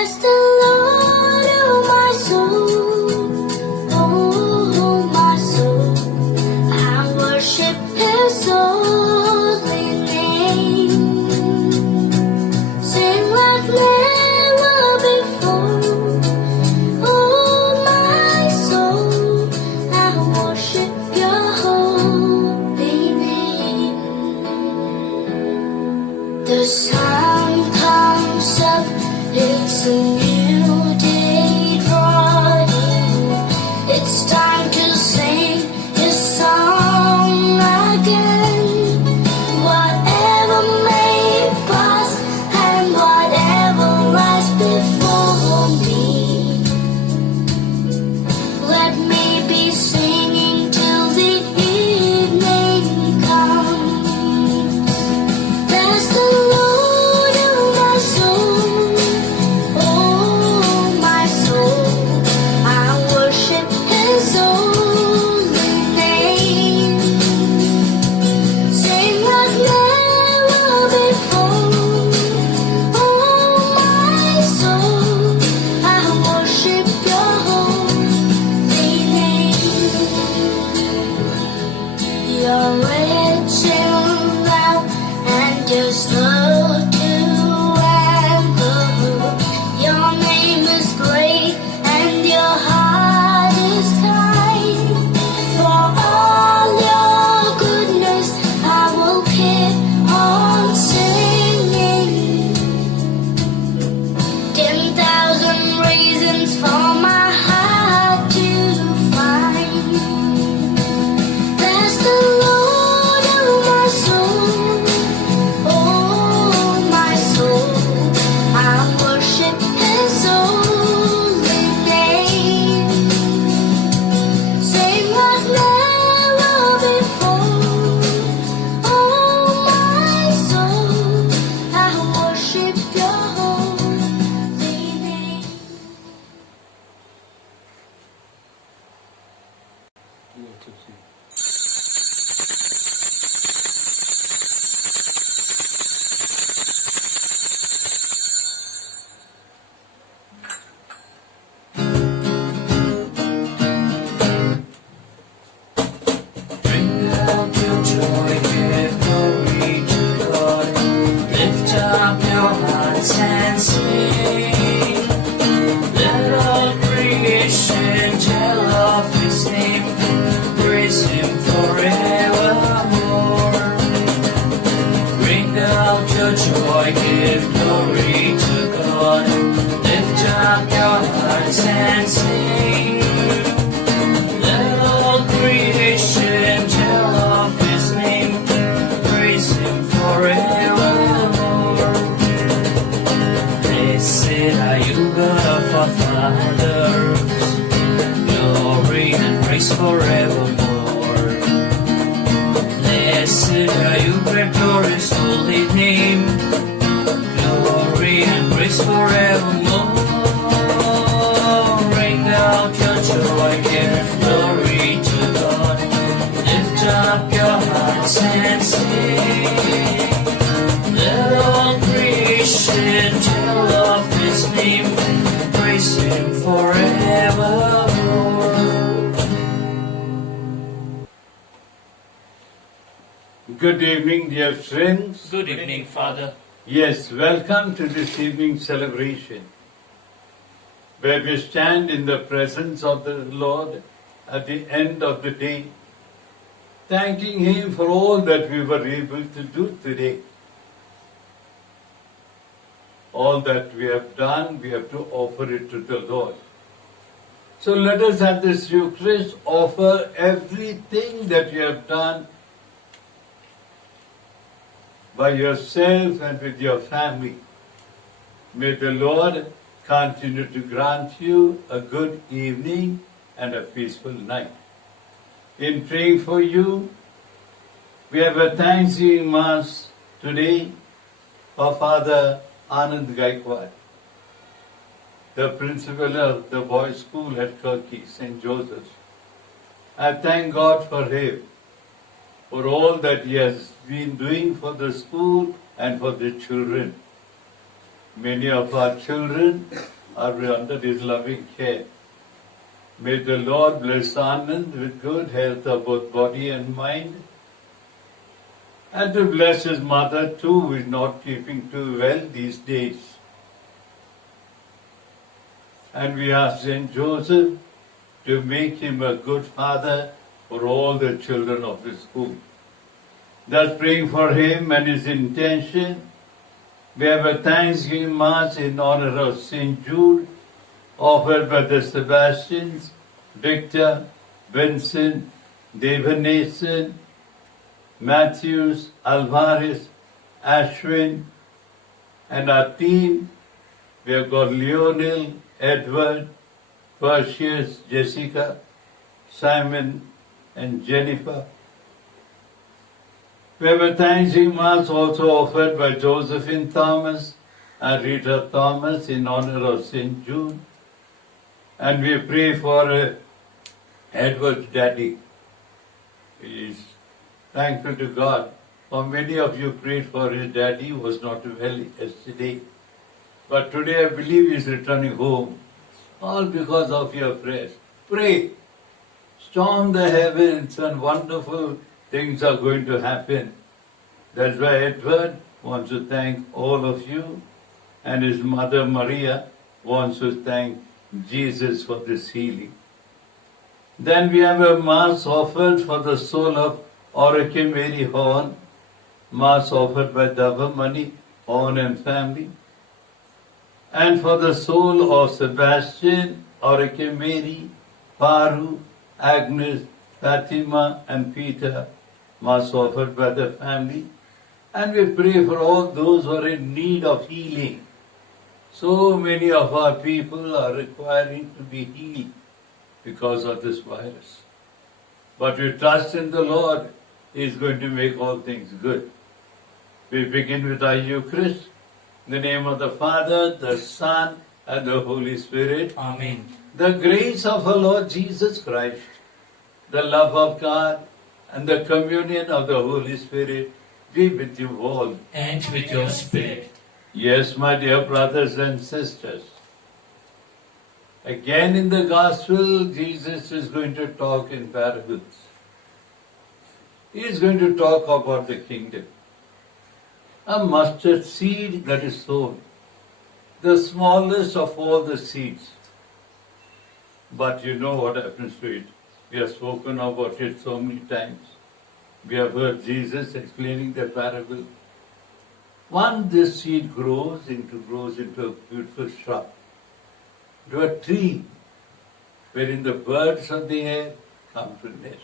Bless the Lord, oh my soul, oh my soul. I worship His holy name. Sing like never before, oh my soul. I worship Your holy name. The sun comes up, it's a new day dawning. It's time to sing His song again. Whatever may pass and whatever lies before me, let me be singing till the evening comes. Bless the Lord, oh my soul, oh my soul. I worship His holy name. Sing like never before, oh my soul. I worship Your holy name. You're rich in love and Your slow to anger. Your name is great and Your heart is kind. For all Your goodness, I will keep on singing. 10,000 reasons for my heart to find. Bless the Lord, oh my soul, oh my soul. I worship His holy name. Sing like never before, oh my soul. I worship Your holy name. Bring out your joy, give glory to God. Lift up your hearts and sing. Let all creation tell of His name. Praise Him forevermore. Bring out your joy, give glory to God. Lift up your hearts and sing. Let all creation tell of His name. Praise Him forevermore. Blessed are You, God of our fathers. Glory and praise forevermore. Blessed are You, great glorious holy name. Glory and praise forevermore. Bring out your joy, give glory to God. Lift up your hearts and sing. Let all creation tell of His name. Praise Him forevermore. Good evening, dear friends. Good evening, Father. Yes, welcome to this evening's celebration, where we stand in the presence of the Lord at the end of the day, thanking Him for all that we were able to do today. All that we have done, we have to offer it to the Lord. So let us at this Eucharist offer everything that you have done by yourself and with your family. May the Lord continue to grant you a good evening and a peaceful night. In praying for you, we have a Thanksgiving Mass today for Father Anand Gaikwad, the principal of the boys' school at Kirky, St. Joseph's. I thank God for him, for all that he has been doing for the school and for the children. Many of our children are under his loving care. May the Lord bless Anand with good health of both body and mind, and to bless his mother too, who is not keeping too well these days. And we ask Saint Joseph to make him a good father for all the children of his school. Thus praying for him and his intention, we have a Thanksgiving Mass in honor of Saint Jude, offered by the Sebastians, Victor, Vincent, Devanathan, Matthews, Alvarez, Ashwin, and our team. We have got Lionel, Edward, Perseus, Jessica, Simon, and Jennifer. We have a Thanksgiving Mass also offered by Josephine Thomas and Rita Thomas in honor of St. Jude. And we pray for Edward's daddy. He is thankful to God. For many of you prayed for his daddy who was not well yesterday. But today I believe he is returning home. All because of your prayers. Pray. Storm the heavens and wonderful things are going to happen. That's why Edward wants to thank all of you, and his mother Maria wants to thank Jesus for this healing. Then we have a Mass offered for the soul of Oracle Mary Horn, Mass offered by Davamani Horn and family, and for the soul of Sebastian, Oracle Mary, Paru, Agnes, Fatima, and Peter, Mass offered by the family. And we pray for all those who are in need of healing. So many of our people are requiring to be healed because of this virus. But we trust in the Lord. He is going to make all things good. We begin with our Eucharist. In the name of the Father, the Son, and the Holy Spirit. Amen. The grace of our Lord Jesus Christ, the love of God, and the communion of the Holy Spirit be with you all. And with your spirit. Yes, my dear brothers and sisters. Again in the Gospel, Jesus is going to talk in parables. He is going to talk about the kingdom. A mustard seed that is sown, the smallest of all the seeds. But you know what happens to it. We have spoken about it so many times. We have heard Jesus explaining the parable. Once this seed grows into a beautiful shrub, to a tree, wherein the birds of the air come to nest.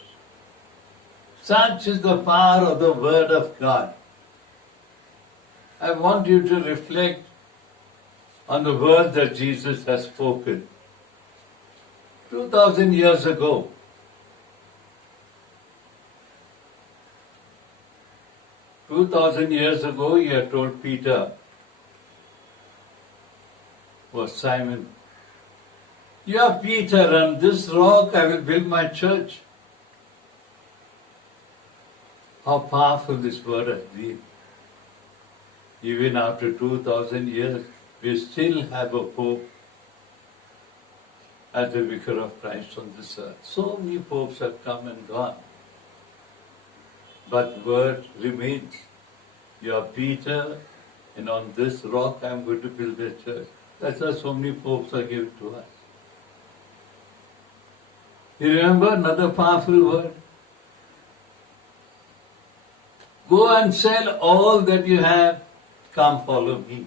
Such is the power of the Word of God. I want you to reflect on the words that Jesus has spoken. 2000 years ago, he had told Peter, was Simon, "You are Peter, and this rock I will build my church." How powerful this word has been. Even after 2000 years, we still have a Pope as the Vicar of Christ on this earth. So many popes have come and gone. But word remains. You are Peter, and on this rock I am going to build a church. That's why so many popes are given to us. You remember another powerful word? Go and sell all that you have. Come follow me.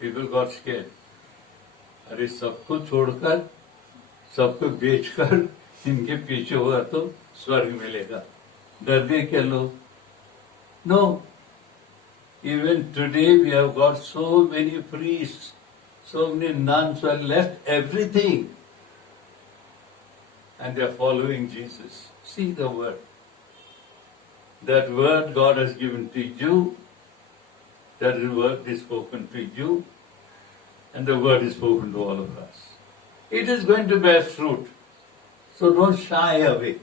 People got scared. अरे सबको छोड़कर, सबको बेचकर इनके पीछे हुआ तो स्वर्ग मिलेगा. डर गए क्या लोग? No. Even today we have got so many priests, so many nuns who have left everything and they are following Jesus. See the word. That word God has given to you, that word is spoken to you, and the word is spoken to all of us. It is going to bear fruit. So don't shy away.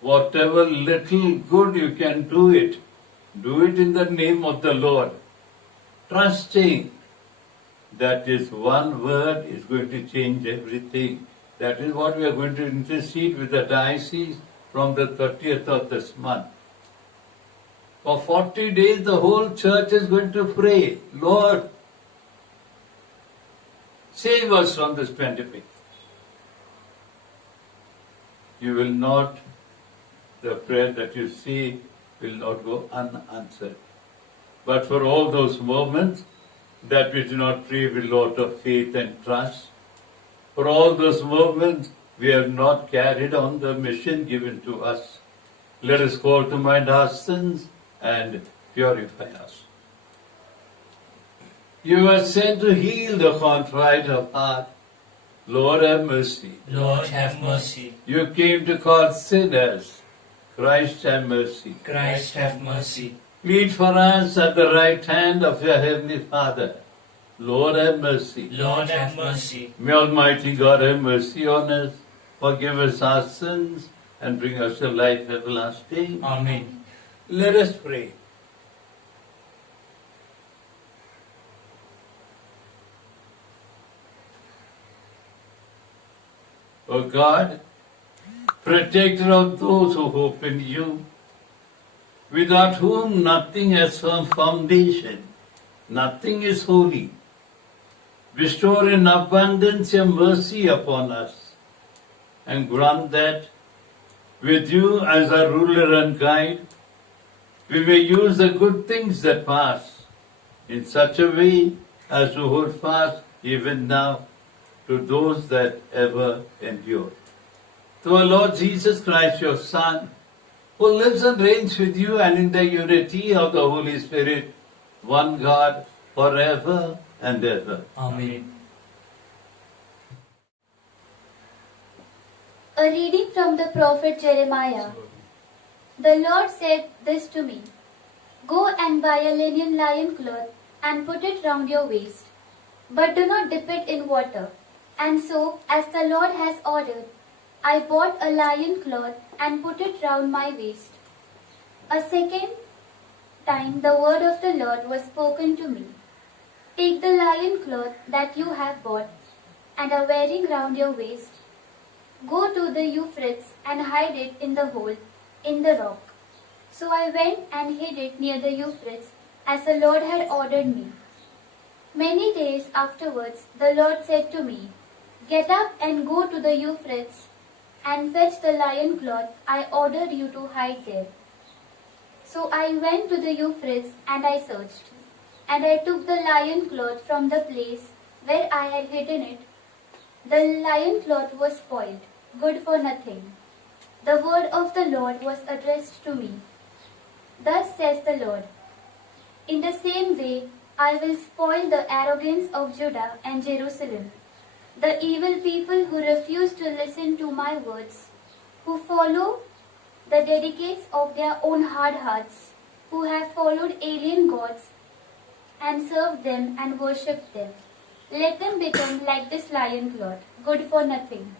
Whatever little good you can do it, Do it in the name of the Lord, trusting that this one word is going to change everything. That is what we are going to intercede with the diocese from the 30th of this month. For 40 days, the whole church is going to pray, Lord, save us from this pandemic. You will not, the prayer that you say will not go unanswered. But for all those moments that we do not pray with a lot of faith and trust, for all those moments we have not carried on the mission given to us, let us call to mind our sins and purify us. You are sent to heal the contrite of heart. Lord, have mercy. Lord, have mercy. You came to call sinners. Christ, have mercy. Christ, have mercy. Plead for us at the right hand of your Heavenly Father. Lord, have mercy. Lord, have mercy. May Almighty God have mercy on us, forgive us our sins, and bring us to life everlasting. Amen. Let us pray. O God, protector of those who hope in you, without whom nothing has firm foundation, nothing is holy, bestow in abundance your mercy upon us, and grant that, with you as our ruler and guide, we may use the good things that pass in such a way as to hold fast even now to those that ever endure. Through our Lord Jesus Christ, your Son, who lives and reigns with you and in the unity of the Holy Spirit, one God, forever and ever. Amen. A reading from the prophet Jeremiah. The Lord said this to me, Go and buy a linen lion cloth and put it round your waist, but do not dip it in water. And so, as the Lord has ordered, I bought a lion cloth and put it round my waist. A second time the word of the Lord was spoken to me. Take the lion cloth that you have bought and are wearing round your waist. Go to the Euphrates and hide it in the hole in the rock. So I went and hid it near the Euphrates as the Lord had ordered me. Many days afterwards the Lord said to me, Get up and go to the Euphrates and fetch the lion cloth I ordered you to hide there. So I went to the Euphrates and I searched, and I took the lion cloth from the place where I had hidden it. The lion cloth was spoiled, good for nothing. The word of the Lord was addressed to me. Thus says the Lord, In the same way I will spoil the arrogance of Judah and Jerusalem, the evil people who refuse to listen to my words, who follow the dedicates of their own hard hearts, who have followed alien gods and served them and worshipped them. Let them become like this lion cloth, good for nothing.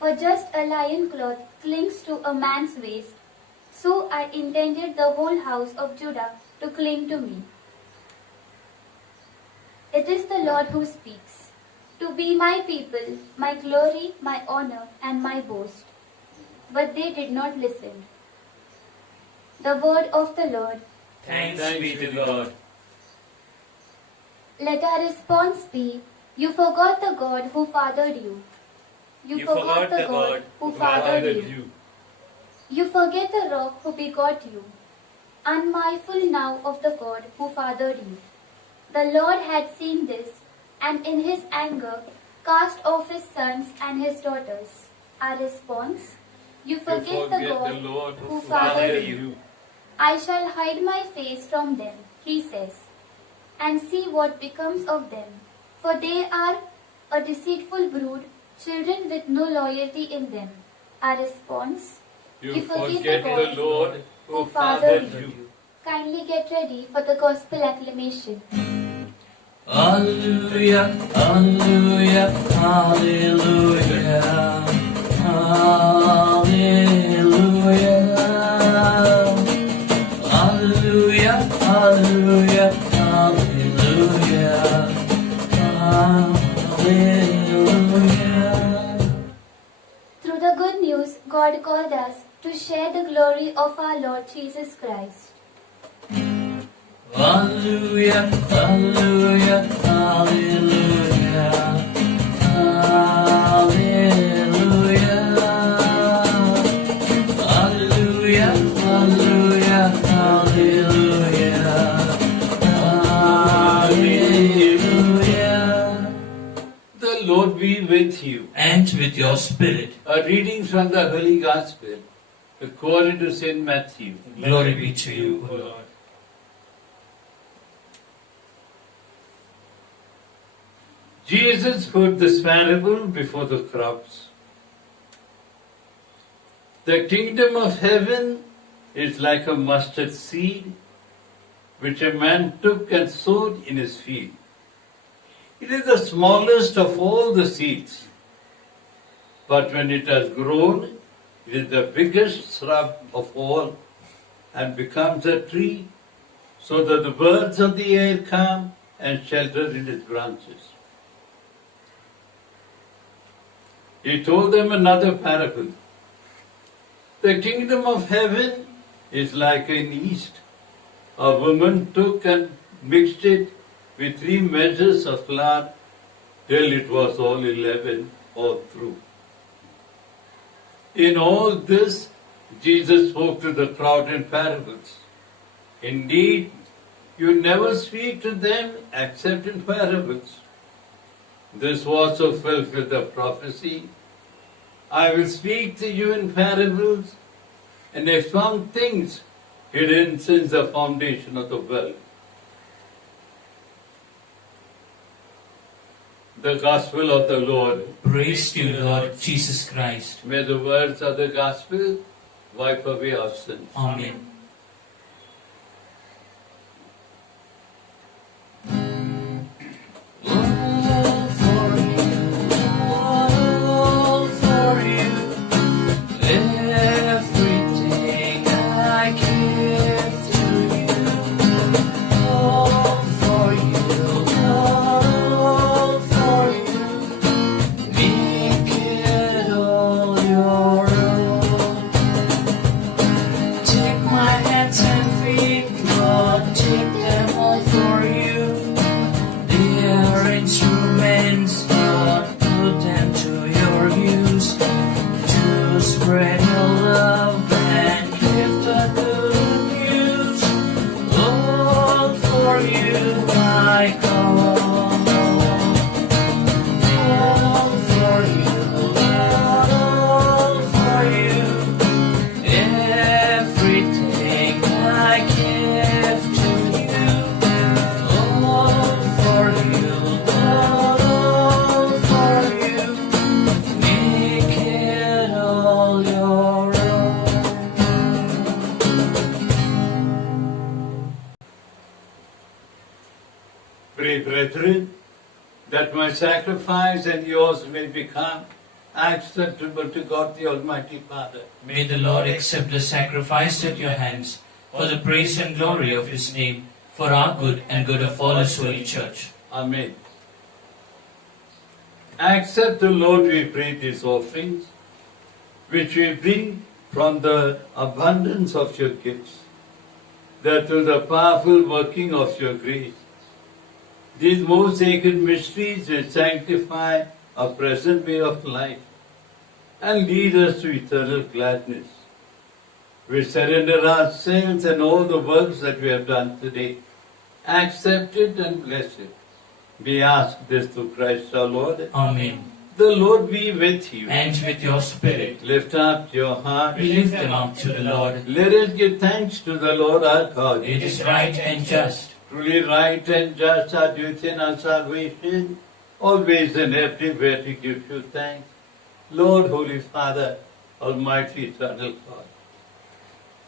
For just a lion cloth clings to a man's waist, so I intended the whole house of Judah to cling to me. It is the Lord who speaks. To be my people, my glory, my honor, and my boast. But they did not listen. The word of the Lord. Thanks be to God. Let our response be, You forgot the God who fathered you. You forgot the God who fathered you. You forget the rock who begot you, unmindful now of the God who fathered you. The Lord had seen this, and in his anger cast off his sons and his daughters. Our response, You forget the God Lord who fathered you. I shall hide my face from them, he says, and see what becomes of them. For they are a deceitful brood, children with no loyalty in them. Our response, You forget the Lord who fathered you. Kindly get ready for the gospel acclamation. Hallelujah, hallelujah, hallelujah, hallelujah, hallelujah, Hallelujah, hallelujah, hallelujah. Through the good news, God called us to share the glory of our Lord Jesus Christ. Hallelujah, hallelujah, hallelujah, hallelujah. Hallelujah, hallelujah, hallelujah, hallelujah. The Lord be with you. And with your spirit. A reading from the Holy Gospel according to St. Matthew. Glory be to you, O Lord. Jesus put this parable before the crowds. The kingdom of heaven is like a mustard seed which a man took and sowed in his field. It is the smallest of all the seeds, but when it has grown, it is the biggest shrub of all and becomes a tree, so that the birds of the air come and shelter in its branches. He told them another parable. The kingdom of heaven is like an yeast. A woman took and mixed it with 3 measures of flour till it was all 11 all through. In all this, Jesus spoke to the crowd in parables. Indeed, you never speak to them except in parables. This was to fulfill the prophecy. I will speak to you in parables and expound things hidden since the foundation of the world. The Gospel of the Lord. Praise to you, Lord Jesus Christ. May the words of the Gospel wipe away our sins. Amen. Spread your love and give the good news. Lord, for you I come. All for you, Lord, all for you. Everything I give to you. All for you, Lord, all for you. Make it all your own. Pray, brethren, that my sacrifice and yours may become acceptable to God the Almighty Father. May the Lord accept the sacrifice at your hands for the praise and glory of His name, for our good and good of all His holy church. Amen. Accept, the Lord, we pray, these offerings, which we bring from the abundance of your gifts, that through the powerful working of your grace, these most sacred mysteries will sanctify our present way of life and lead us to eternal gladness. We surrender ourselves and all the works that we have done today. Accept it and bless it. We ask this through Christ our Lord. Amen. The Lord be with you. And with your spirit, Lift up your heart. we lift them up to the Lord. Let us give thanks to the Lord our God. It is right and just. Truly right and just are duty and our salvation, always and everywhere to give you thanks. Lord, Holy Father, Almighty Eternal God.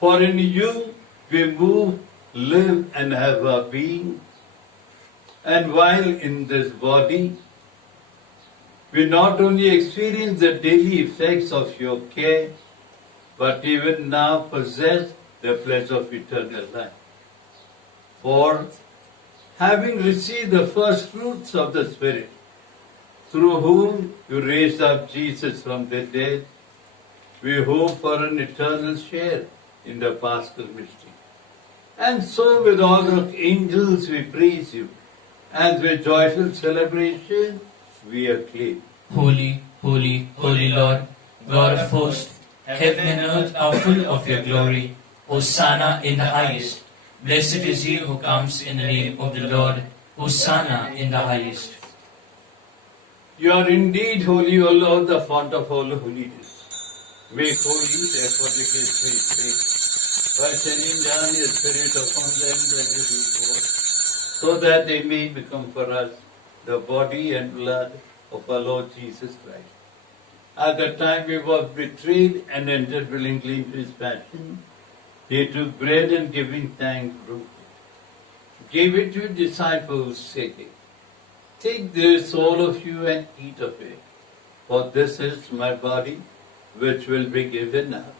For in you we move, live and have our being. And while in this body, we not only experience the daily effects of your care, but even now possess the pledge of eternal life. For having received the first fruits of the Spirit, through whom you raised up Jesus from the dead, we hope for an eternal share in the Paschal mystery. And so with all the angels we praise you, and with joyful celebration we acclaim. Holy, holy, holy Lord, God of hosts, heaven and earth are full of your glory. Hosanna in the highest. Blessed is he who comes in the name of the Lord. Hosanna in the highest. You are indeed holy, O Lord, the fount of all holiness. Make holy, therefore, the gifts we pray, by sending down your Spirit upon them that you do for, so that they may become for us the body and blood of our Lord Jesus Christ. At the time he was betrayed and entered willingly into his passion, he took bread and giving thanks, broke it, gave it to his disciples, saying, "Take this, all of you, and eat of it, for this is my body, which will be given up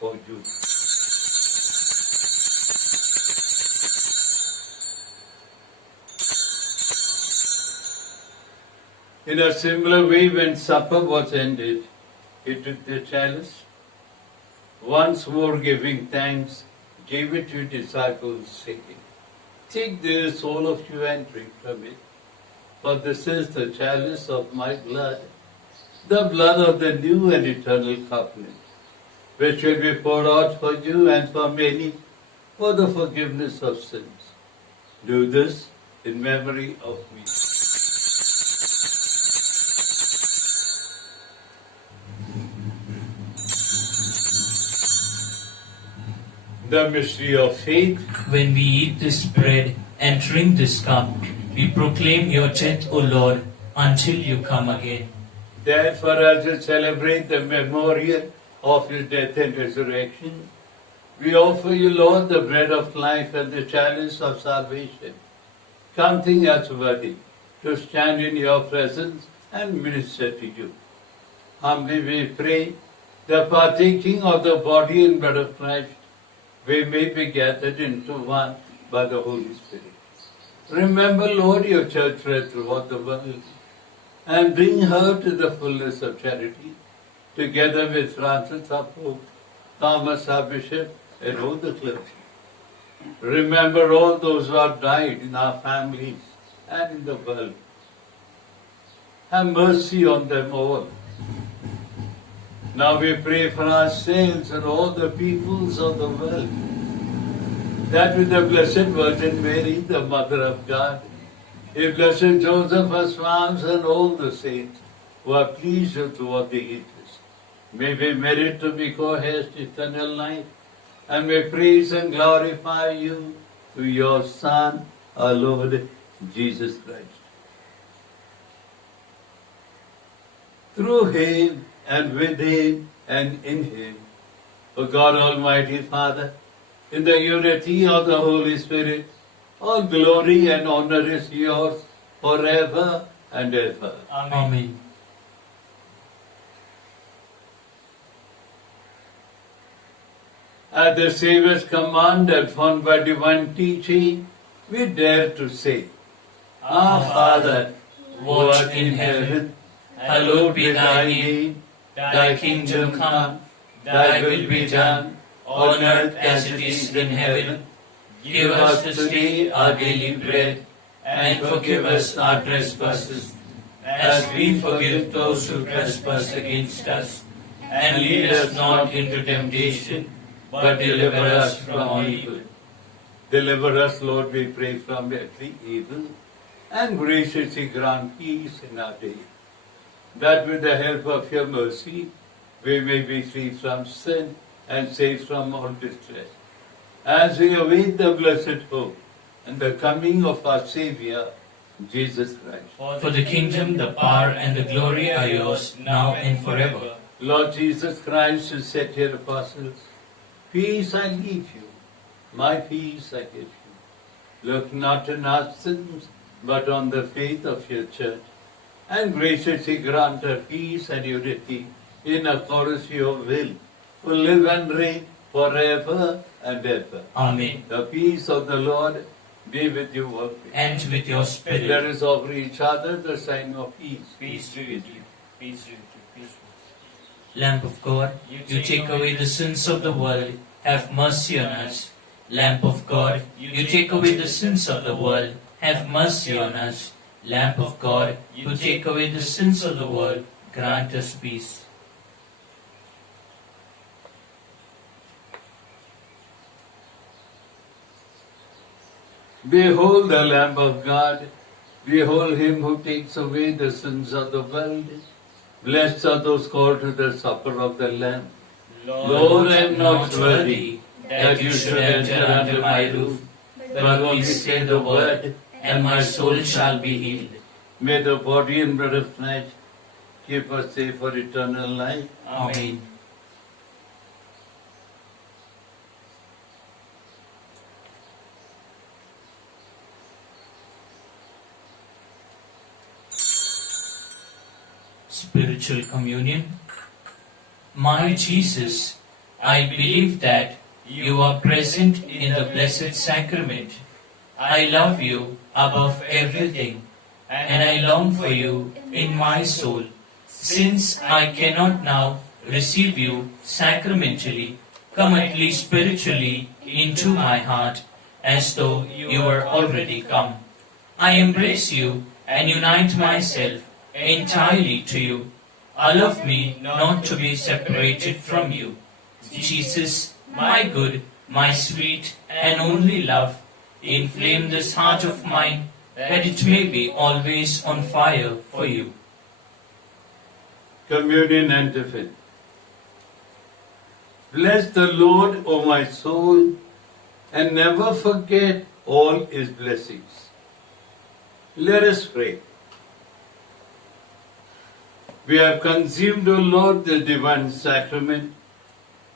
for you." In a similar way, when supper was ended, he took the chalice, once more giving thanks, gave it to his disciples, saying, "Take this, all of you, and drink from it, for this is the chalice of my blood, the blood of the new and eternal covenant, which will be poured out for you and for many for the forgiveness of sins. Do this in memory of me." The mystery of faith. When we eat this bread and drink this cup, we proclaim your death, O Lord, until you come again. Therefore, as we celebrate the memorial of your death and resurrection, we offer you, Lord, the bread of life and the chalice of salvation, counting us worthy to stand in your presence and minister to you. Humbly we pray, the partaking of the body and blood of Christ, we may be gathered into one by the Holy Spirit. Remember, Lord, your church spread throughout the world, and bring her to the fullness of charity, together with Francis our Pope, Thomas our Bishop, and all the clergy. Remember all those who have died in our families and in the world. Have mercy on them all. Now we pray for ourselves and all the peoples of the world, that with the Blessed Virgin Mary, the Mother of God, a Blessed Joseph, our spouse, and all the saints who are pleased with throughout the ages, may we merit to be co-heirs to eternal life, and may praise and glorify you through your Son, our Lord Jesus Christ. Through him, and with him, and in him, O God Almighty Father, in the unity of the Holy Spirit, all glory and honor is yours forever and ever. Amen. At the Saviour's command and formed by divine teaching, we dare to say, Our Father, who art in heaven, hallowed be thy name. Thy kingdom come, thy will be done, on earth as it is in heaven. Give us this day our daily bread, and forgive us our trespasses, as we forgive those who trespass against us. And lead us not into temptation, but deliver us from evil. Deliver us, Lord, we pray, from every evil, and graciously grant peace in our day, that with the help of your mercy, we may be free from sin and safe from all distress, as we await the blessed hope and the coming of our Saviour, Jesus Christ. For the kingdom, the power, and the glory are yours, now and forever. Lord Jesus Christ, who said to your apostles, Peace I leave you, my peace I give you. Look not on our sins, but on the faith of your church, and graciously grant her peace and unity in accordance to your will, who live and reign forever and ever. Amen. The peace of the Lord be with you always. and with your Let spirit. us offer each other the sign of peace. Peace be with you. Peace be with you. Peace be with you. Lamp of God, you take away the sins of the world. Have mercy on us. Lamp of God, you take away the sins of the world. Have mercy on us. Lamp of God, you take away the sins of the world. Grant us peace. Behold the Lamb of God. Behold him who takes away the sins of the world. Blessed are those called to the supper of the Lamb. Lord, I am not worthy that you should enter under my roof, but only say the word, and my soul shall be healed. May the body and blood of Christ keep us safe for eternal life. Amen. Spiritual Communion. My Jesus, I believe that you are present in the Blessed Sacrament. I love you above everything, and I long for you in my soul. Since I cannot now receive you sacramentally, come at least spiritually into my heart, as though you were already come. I embrace you and unite myself entirely to you. Allow me not to be separated from you. Jesus, my good, my sweet and only love, inflame this heart of mine, that it may be always on fire for you. Communion and defense. Bless the Lord, O my soul, and never forget all his blessings. Let us pray. We have consumed, O Lord, the divine sacrament,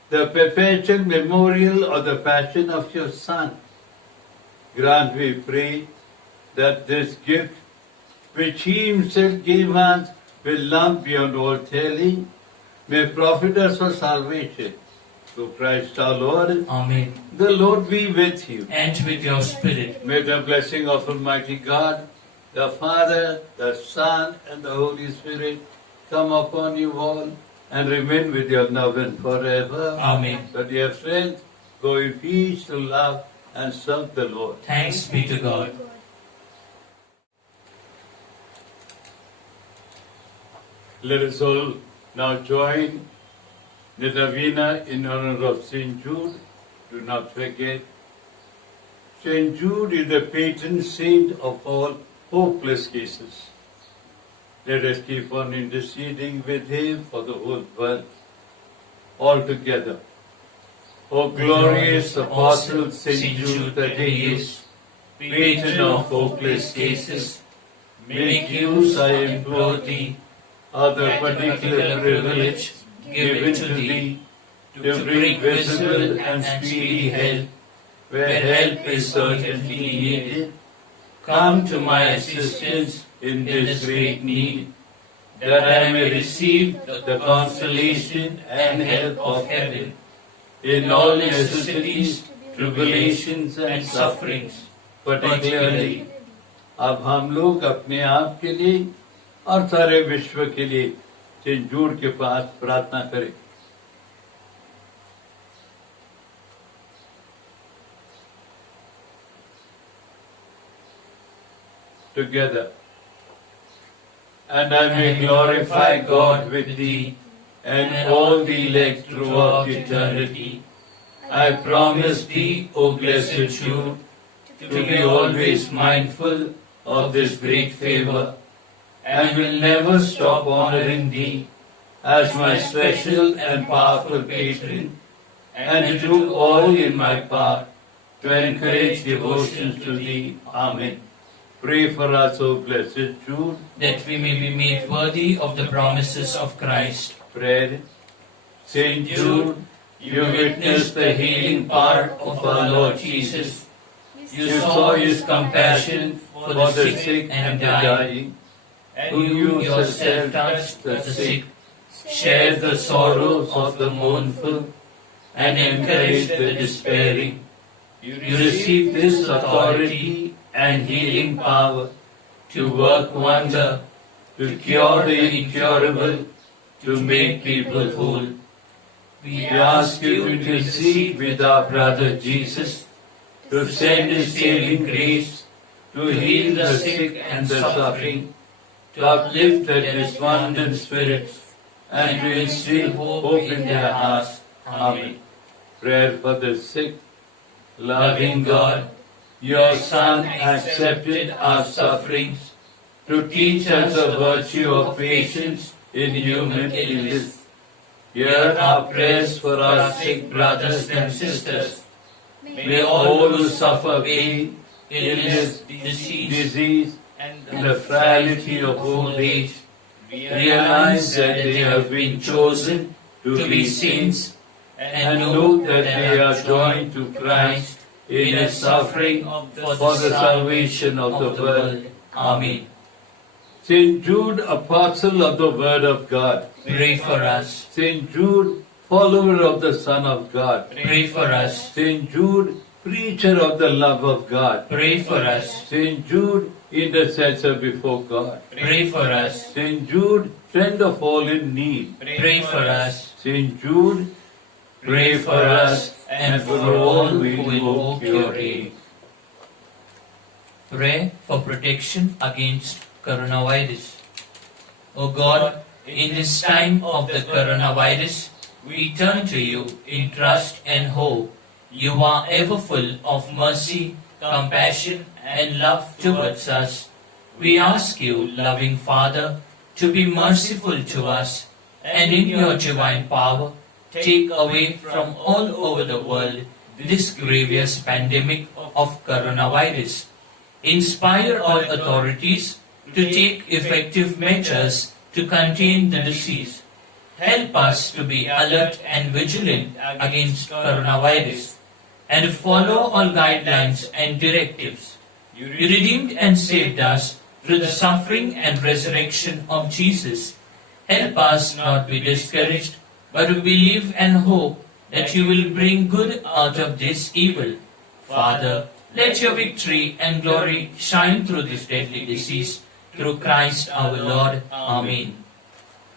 the perpetual memorial of the passion of your Son. Grant, we pray, that this gift which he himself gave us with love beyond all telling may profit us for salvation. Through Christ our Lord. Amen. The Lord be with you. And with your spirit. May the blessing of Almighty God, the Father, the Son, and the Holy Spirit come upon you all and remain with you now and forever. Amen. So, dear friends, go in peace to love and serve the Lord. Thanks be to God. Let us all now join the novena in honor of St. Jude. Do not forget, St. Jude is the patron saint of all hopeless cases. Let us keep on interceding with him for the whole world. All together. O glorious Apostle St. Jude that he is, patron of hopeless cases, make use, I implore thee, of the particular privilege given to thee to bring visible and speedy help where help is certainly needed. Come to my assistance in this great need, that I may receive the consolation and help of heaven in all necessities, tribulations and sufferings, particularly. अब हम लोग अपने आप के लिए और सारे विश्व के लिए सेंट जूड के पास प्रार्थना करें। Together. And I may glorify God with thee and all the elect throughout eternity. I promise thee, O blessed Jude, to be always mindful of this great favor, and will never stop honoring thee as my special and powerful patron, and to do all in my power to encourage devotions to thee. Amen. Pray for us, O blessed Jude, that we may be made worthy of the promises of Christ. Prayer. Saint Jude, you witnessed the healing power of our Lord Jesus. You saw his compassion for the sick and the dying, and you yourself touched the sick, shared the sorrows of the mournful, and encouraged the despairing. You receive this authority and healing power to work wonder, to cure the incurable, to make people whole. We ask you to intercede with our brother Jesus, to send his saving grace, to heal the sick and the suffering, to uplift the despondent spirits, and to instill hope in their hearts. Amen. Prayer for the sick. Loving God, your Son accepted our sufferings to teach us the virtue of patience in human illness. Hear our prayers for our sick brothers and sisters. May all who suffer pain, illness, disease, and the frailty of old age realize that they have been chosen to be saints and know that they are joined to Christ in his suffering for the salvation of the world. Amen. Saint Jude, apostle of the Word of God. Pray for us. Saint Jude, follower of the Son of God. Pray for us. Saint Jude, preacher of the love of God. Pray for us. Saint Jude, intercessor before God. Pray for us. Saint Jude, friend of all in need. Pray for us. Saint Jude, pray for us and for all who invoke your aid. Pray for protection against coronavirus. O God, in this time of the coronavirus, we turn to you in trust and hope. You are ever full of mercy, compassion, and love towards us. We ask you, loving Father, to be merciful to us, and in your divine power, take away from all over the world this grievous pandemic of coronavirus. Inspire all authorities to take effective measures to contain the disease. Help us to be alert and vigilant against coronavirus and follow all guidelines and directives. You redeemed and saved us through the suffering and resurrection of Jesus. Help us not be discouraged, but to believe and hope that you will bring good out of this evil. Father, let your victory and glory shine through this deadly disease, through Christ our Lord. Amen.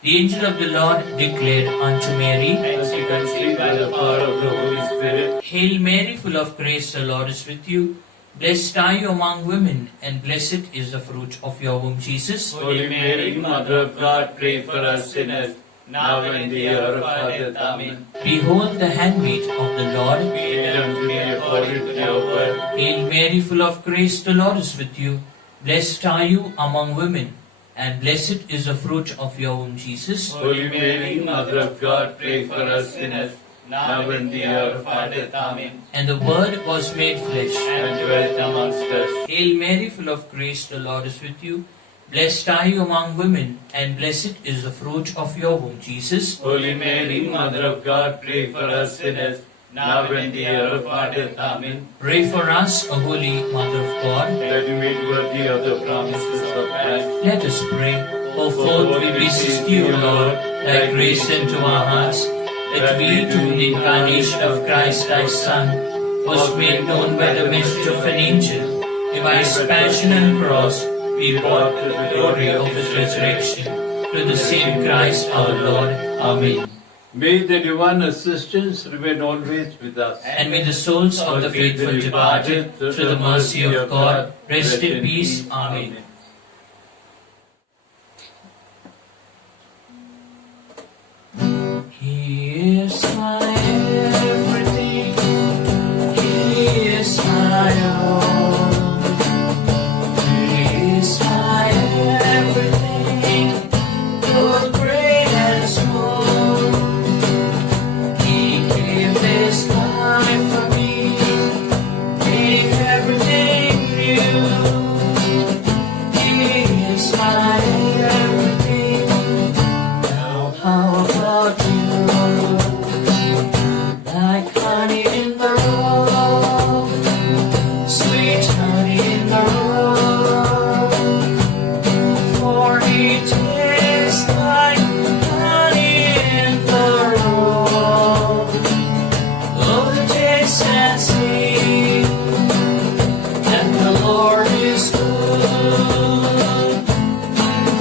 The angel of the Lord declared unto Mary, And she conceived by the power of the Holy Spirit. Hail Mary, full of grace, the Lord is with you. Blessed are you among women, and blessed is the fruit of your womb, Jesus. Holy Mary, Mother of God, pray for us sinners, now and the hour of our death. Amen. Behold the handmaid of the Lord. Be it unto me according to your word. Hail Mary, full of grace, the Lord is with you. Blessed are you among women, and blessed is the fruit of your womb, Jesus. Holy Mary, Mother of God, pray for us sinners, now and the hour of our death. Amen. And the Word was made flesh, And dwelt amongst us. Hail Mary, full of grace, the Lord is with you. Blessed are you among women, and blessed is the fruit of your womb, Jesus. Holy Mary, Mother of God, pray for us sinners, now and the hour of our death. Amen. Pray for us, O Holy Mother of God. That we may be worthy of the promises of Christ. Let us pray. O forth we beseech you, Lord, thy grace into our hearts, that we, through the incarnation of Christ thy Son, was made known by the message of an angel, and by his passion and cross, be brought to the glory of his resurrection. Through the same Christ our Lord. Amen. May the divine assistance remain always with us. And may the souls of the faithful departed, through the mercy of God, rest in peace. Amen. He is my everything. He is my all. He is my everything, both great and small. He gave his life for me, made everything new.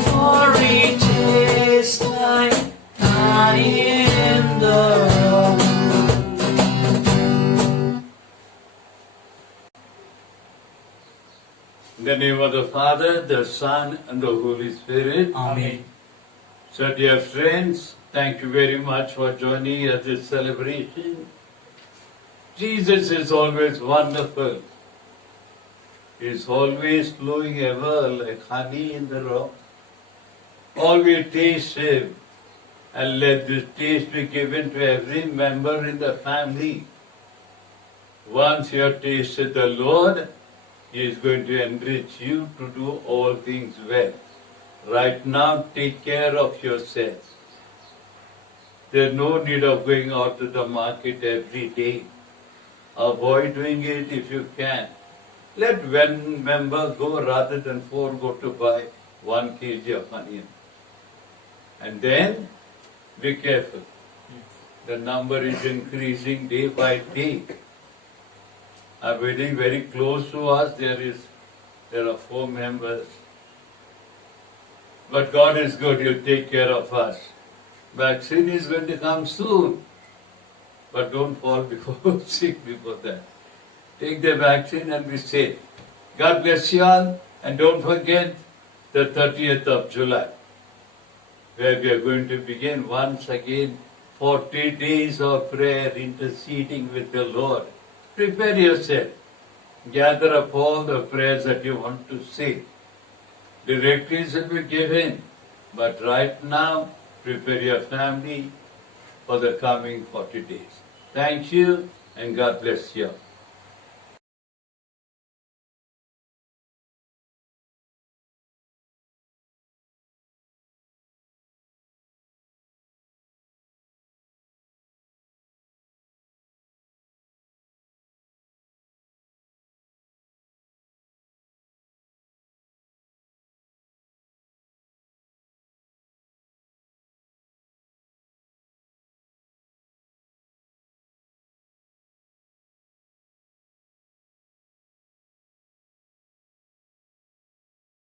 For it is like I in the rock. In the name of the Father, the Son, and the Holy Spirit. Amen. So, dear friends, thank you very much for joining us this celebration. Jesus is always wonderful. He is always flowing ever like honey in the rock. Always taste Him, and let this taste be given to every member in the family. Once you have tasted the Lord, He is going to enrich you to do all things well. Right now, take care of yourself. There's no need of going out to the market every day. Avoid doing it if you can. Let one member go rather than 4 go to buy 1 kg of onion. And then, be careful. The number is increasing day by day. Very, very close to us, there are 4 members. But God is good, He'll take care of us. Vaccine is going to come soon. But don't fall before sick before that. Take the vaccine and be safe. God bless you all. And don't forget the 30th of July, where we are going to begin once again 40 days of prayer, interceding with the Lord. Prepare yourself. Gather up all the prayers that you want to say. Directories will be given. But right now, prepare your family for the coming 40 days. Thank you, and God bless you.